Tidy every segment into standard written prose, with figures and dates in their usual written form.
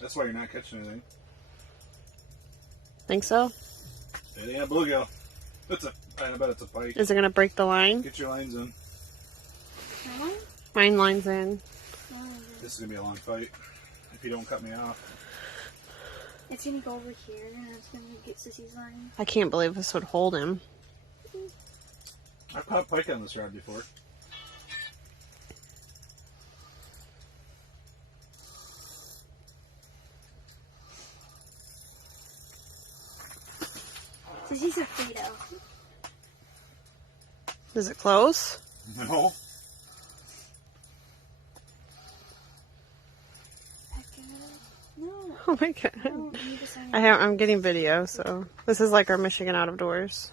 That's why you're not catching anything. Think so? It ain't a bluegill. I bet it's a pike. Is it going to break the line? Get your lines in. Mine line's in. This is going to be a long fight if you don't cut me off. It's going to go over here and it's going to get Sissy's line. I can't believe this would hold him. I've caught pike on this rod before. Sissy's a Frito. Is it close? No. No. Oh my god. No, you just I'm getting video, so this is like our Michigan out of doors.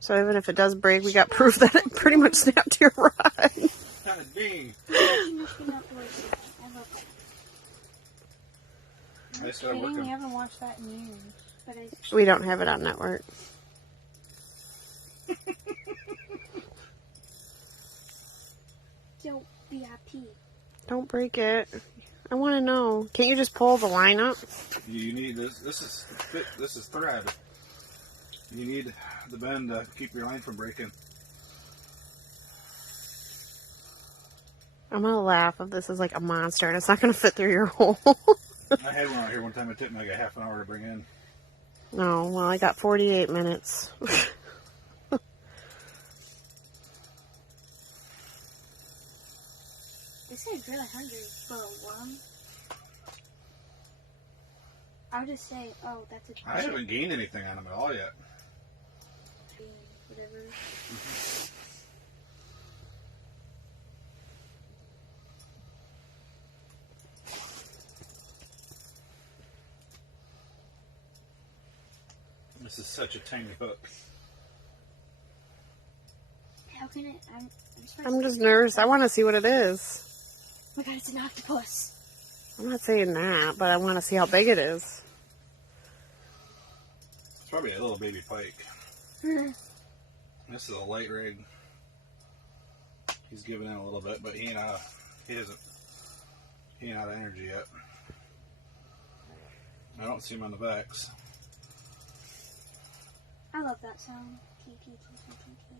So even if it does break, we got proof that it pretty much snapped to your rod. God dang. I started We working. haven't watched that in years. But We don't have it on network. Yo, VIP. Don't break it. I want to know. Can't you just pull the line up? You need this. This is thread. You need the bend to keep your line from breaking. I'm gonna laugh if this is like a monster and it's not gonna fit through your hole. I had one out here one time. It took me like a half an hour to bring in. No, well, I got 48 minutes. This guy's really hungry for a worm. I would just say, oh, that's a I haven't gained anything on him at all yet. whatever. This is such a tiny hook. How can it? I'm just nervous. I want to see what it is. Oh my god, it's an octopus. I'm not saying that, but I want to see how big it is. It's probably a little baby pike. This is a light rig. He's giving in a little bit, but he ain't out of energy yet. I don't see him on the backs. I love that sound. Key, key, key, key, key, key.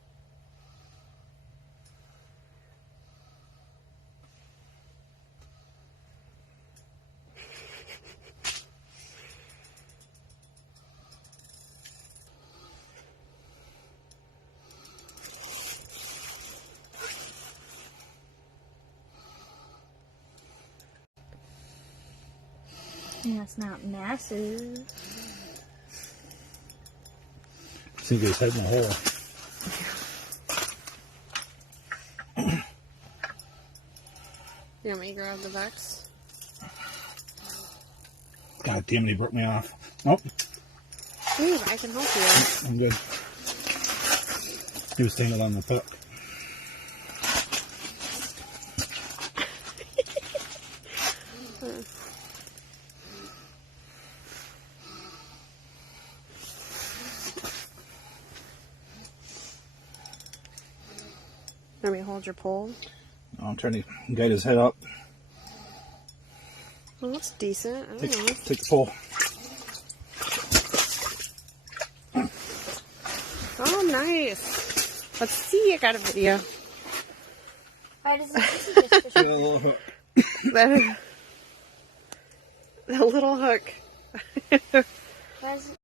Yeah, it's not massive. Sink his head in the hole. You want me to grab the Vex? God damn it, he broke me off. Nope, Please, I can help you. I'm good. He was tangled on the hook. Let me hold your pole. I'm trying to guide his head up. Well, that's decent. I don't know. Take the pole. Oh, nice. Let's see. I got a video. Why does this just See that little hook. That little hook. Why is it